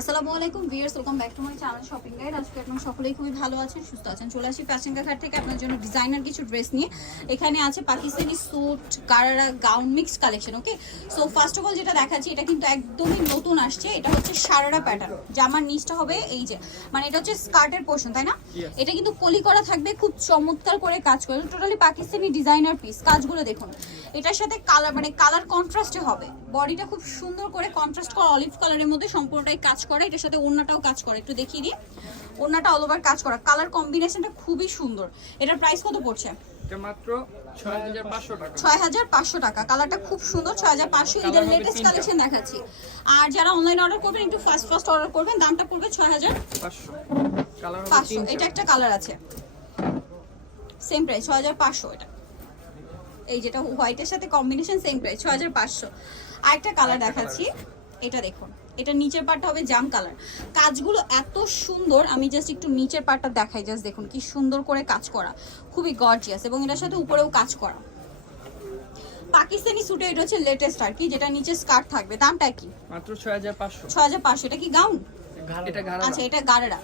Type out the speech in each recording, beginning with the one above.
আসসালামু আলাইকুম viewers welcome back to my channel shopping guide আজকে আপনারা সকলেই খুবই ভালো আছেন সুস্থ আছেন চলে আসি ফ্যাশন ঘাট থেকে আপনার জন্য ডিজাইনার কিছু ড্রেস নিয়ে। এখানে আছে Pakistani suit gharara gown mix collection okay so first of all যেটা দেখাচ্ছি এটা কিন্তু একদমই নতুন আসছে এটা হচ্ছে সারারা প্যাটার্ন জামার নিচটা হবে এই যে মানে এটা হচ্ছে স্কার্টের পোর্শন তাই না? এটা কিন্তু কলি করা থাকবে খুব চমৎকার করে কাজ করে। টোটালি পাকিস্তানি ডিজাইনার পিস কাজগুলো দেখুন। এটার সাথে কালার মানে কালার কন্ট্রাস্টে হবে। বডিটা খুব সুন্দর করে কন্ট্রাস্ট করা অলিভ কালারের মধ্যে সম্পূর্ণটাই কাজ করে এটার সাথে ওড়নাটাও কাজ করে। একটু দেখিয়ে দিই। ওড়নাটা অল ওভার কাজ করা। কালার কম্বিনেশনটা খুবই সুন্দর। এটার প্রাইস কত পড়ছে? ছয় হাজার পাঁচশো টাকা। ছয় কালারটা খুব সুন্দর ছয় হাজার পাঁচশো Colour ঈদের লেটেস্ট কালেকশন দেখাচ্ছি। আর যারা অনলাইন অর্ডার করবেন একটু ফার্স্ট ফার্স্ট অর্ডার করবেন দামটা পড়বে ছয় হাজার পাঁচশো। এটা একটা কালার আছে। সেম প্রাইস ছ হাজার পাঁচশো এটা। এই যেটা হোয়াইটের সাথে কম্বিনেশন সেম প্রাইস ছ হাজার পাঁচশো আর একটা কালার দেখাচ্ছি। এটা দেখুন। এটা নিচের পার্টটা হবে জাম কালার। কাজগুলো এত সুন্দর আমি জাস্ট একটু নিচের পার্টটা দেখাই জাস্ট দেখুন কি সুন্দর করে কাজ করা। খুবই গর্জিয়াস এবং এটার সাথে উপরেও কাজ করা। পাকিস্তানি স্যুটে এটা হচ্ছে লেটেস্ট আর কি যেটা নিচে স্কার্ট থাকবে। দামটা কি? মাত্র ছয় হাজার পাঁচশো। ছ হাজার পাঁচশো। এটা কি গাউন এটা আচ্ছা এটা গাড়ারা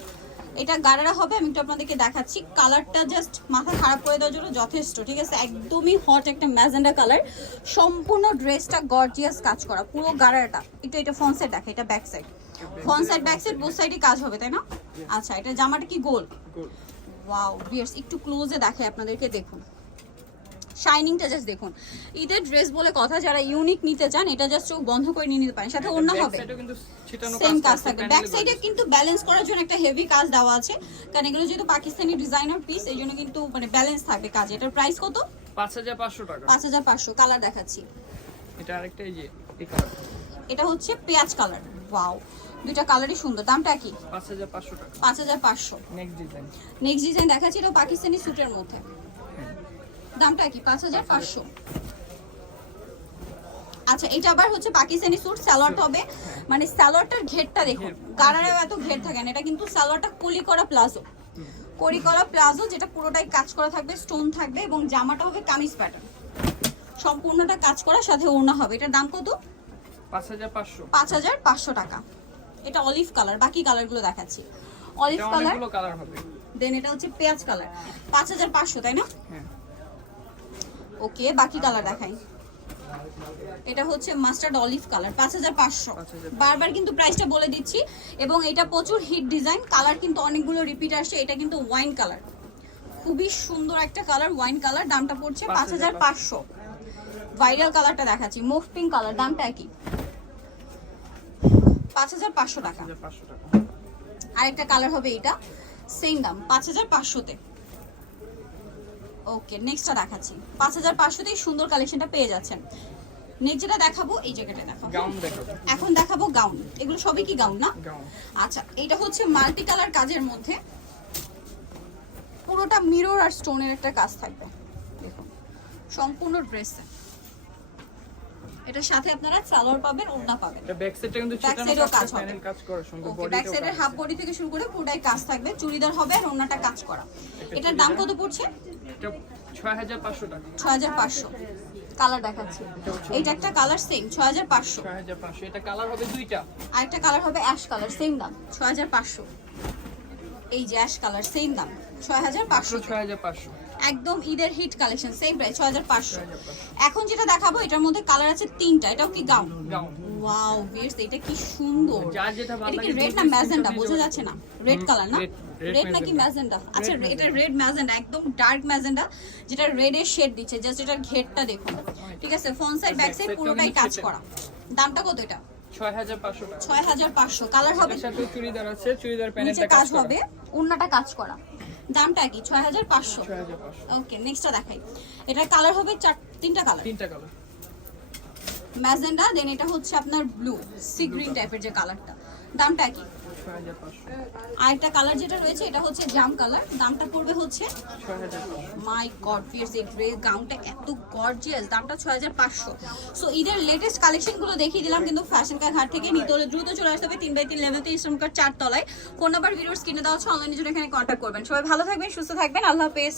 এটা গাড়ারা হবে আমি একটু আপনাদেরকে দেখাচ্ছি। কালারটা জাস্ট মাথা খারাপ করে দেওয়ার জন্য যথেষ্ট ঠিক আছে? একদমই হট একটা ম্যাজেন্ডা কালার। সম্পূর্ণ ড্রেসটা গর্জিয়াস কাজ করা পুরো গাড়াটা একটু এটা ফ্রন্ট সাইড দেখা এটা back side front side back side both সাইডে কাজ হবে তাই না? আচ্ছা এটা জামাটা কি গোল গোল। ওয়াও বিয়ার্স একটু ক্লোজে দেখে আপনাদেরকে দেখুন। শাইনিংটা জাস্ট দেখুন। ঈদের ড্রেস বলে কথা যারা ইউনিক নিতে চান এটা জাস্ট চোখ বন্ধ করে নিয়ে নিতে পারেন। সাথে এটা অন্য হবে। সেম কাজ থাকবে ব্যাক সাইডে কিন্তু ব্যালেন্স করার জন্য একটা হেভি কাজ দেওয়া আছে। কারণ এগুলো যেহেতু পাকিস্তানি ডিজাইনার পিস এই জন্য কিন্তু মানে ব্যালেন্স থাকবে কাজ। এটার প্রাইস কত? পাঁচ হাজার পাঁচশো টাকা। পাঁচ হাজার পাঁচশো কালার দেখাচ্ছি। এটা আরেকটা এই যে এই কালার এটা হচ্ছে পেঁয়াজ কালার ওয়াও দুইটা কালারই সুন্দর। দামটা কি? পাঁচ হাজার পাঁচশো টাকা। পাঁচ হাজার পাঁচশো। নেক্সট ডিজাইন নেক্সট ডিজাইন দেখাচ্ছি এটা পাকিস্তানি স্যুটের মধ্যে। দামটা কি পাঁচ হাজার পাঁচশো। আচ্ছা এটা আবার হচ্ছে পাকিস্তানি স্যুট সালোয়ারটা হবে। মানে সালোয়ারটার ঘেরটা দেখুন গারারেও এত ঘের থাকে না এটা কিন্তু সালোয়ারটা কলি করা প্লাজো। করি করা প্লাজো যেটা পুরোটাই কাজ করা থাকবে স্টোন থাকবে এবং জামাটা হবে কামিজ প্যাটার্ন সম্পূর্ণটা কাজ করার সাথে ওড়না হবে। এটার দাম কত? পাঁচ হাজার পাঁচশো। টাকা। এটা অলিভ কালার বাকি কালারগুলো দেখাচ্ছি। অলিভ কালার অনেকগুলো কালার হবে। দেন এটা হচ্ছে পেঁয়াজ কালার পাঁচ হাজার পাঁচশো তাই না? হ্যাঁ। ওকে বাকি কালার দেখাই। এটা হচ্ছে মাস্টার্ড অলিভ কালার পাঁচ হাজার পাঁচশো। 5,500 বারবার কিন্তু প্রাইসটা বলে দিচ্ছি এবং এটা প্রচুর হিট ডিজাইন কালার কিন্তু অনেকগুলো রিপিট আসছে এটা কিন্তু ওয়াইন কালার খুবই সুন্দর একটা কালার ওয়াইন কালার দামটা পড়ছে পাঁচ হাজার পাঁচশো। ভাইরাল কালারটা দেখাচ্ছি মুভ পিঙ্ক কালার দামটা কি পাঁচ হাজার পাঁচশো টাকা। আরেকটা কালার হবে এটা সেম দাম পাঁচ হাজার পাঁচশোতে। ওকে নেক্সটটা দেখাচ্ছি। পাঁচ হাজার সুন্দর কালেকশনটা পেয়ে যাচ্ছেন। নেক্সট যেটা দেখাবো এই জায়গাটা দেখাবো। এখন দেখাবো গাউন এগুলো সবই কি গাউন না? গাউন আচ্ছা এটা হচ্ছে মাল্টি কালার কাজের মধ্যে পুরোটা মিরর আর স্টোনের একটা কাজ থাকবে। দেখুন সম্পূর্ণ ড্রেস এটার সাথে আপনারা সালোয়ার পাবেন ওড়না পাবেন। এটা ব্যাক সাইডটা কিন্তু ছিটানো কাজ হবে। কাজ করে সুন্দর বডি ব্যাক সাইডের হাফ বডি থেকে শুরু করে পুরোটাই কাজ থাকবে। চুড়িদার হবে আর ওড়নাটা কাজ করা। এটার দাম কত পড়ছে? এটা ছয় হাজার পাঁচশো টাকা। ছয় হাজার পাঁচশো। কালার দেখাচ্ছি। এইটা একটা কালার সেম ছয় হাজার পাঁচশো। ছয় হাজার পাঁচশো। এটা কালার হবে দুইটা। আরেকটা কালার হবে অ্যাশ কালার সেম দাম ছয় হাজার পাঁচশো। এই যে অ্যাশ কালার সেম দাম ছয় হাজার মাত্র পাঁচশো ছয় হাজার পাঁচশো। একদম ঈদের হিট কালেকশন সেম প্রাইস ছয় হাজার পাঁচশো। 6,500 এখন যেটা দেখাবো এটার মধ্যে কালার আছে তিনটা এটাও কি গাউন গাউন ওয়াও ভিয়ার্স এটা কি সুন্দর। এটা কি রেড না বোঝা যাচ্ছে না। রেড কালার না? রেড নাকি। ম্যাজেন্ডা আচ্ছা এটা রেড ম্যাজেন্ডা একদম ডার্ক ম্যাজেন্ডা যেটা রেডের শেড দিচ্ছে জাস্ট এটার ঘেরটা দেখুন। ঠিক আছে ফ্রন্ট সাইড ব্যাক সাইড পুরোটাই কাজ করা। দামটা কত এটা? ছয় হাজার পাঁচশো টাকা। ছয় হাজার পাঁচশো কালার হবে? সাথে চুড়িদার আছে চুড়িদার প্যানেলটা কাজ হবে উন্নাটা কাজ করা। দামটা কি? ছয় হাজার পাঁচশো? ছয় হাজার পাঁচশো। ওকে নেক্সটটা দেখাই। এটার কালার হবে চার তিনটা কালার তিনটা কালার ম্যাজেন্ডা দেন এটা হচ্ছে আপনার ব্লু সি গ্রিন টাইপের যে কালারটা দামটা কি? ছয় একটা কালার যেটা রয়েছে এটা হচ্ছে জাম কালার দামটা পড়বে হচ্ছে মাই গড ফিয়ার্স এই গ্রে গাউনটা এত গর্জিয়াস দামটা ছয় হাজার পাঁচশো। সো ঈদের লেটেস্ট কালেকশনগুলো দেখিয়ে দিলাম কিন্তু ফ্যাশন কার ঘাট থেকে নিতে হলে দ্রুত চলে আসতে হবে তিন বাই তিন লেভেলতে চার তলায়। ফোন নাম্বার ভিডিওর কিনে দেওয়া হচ্ছে অনলাইনের জন্য এখানে কন্ট্যাক্ট করবেন। সবাই ভালো থাকবেন সুস্থ থাকবেন আল্লাহ হাফেজ।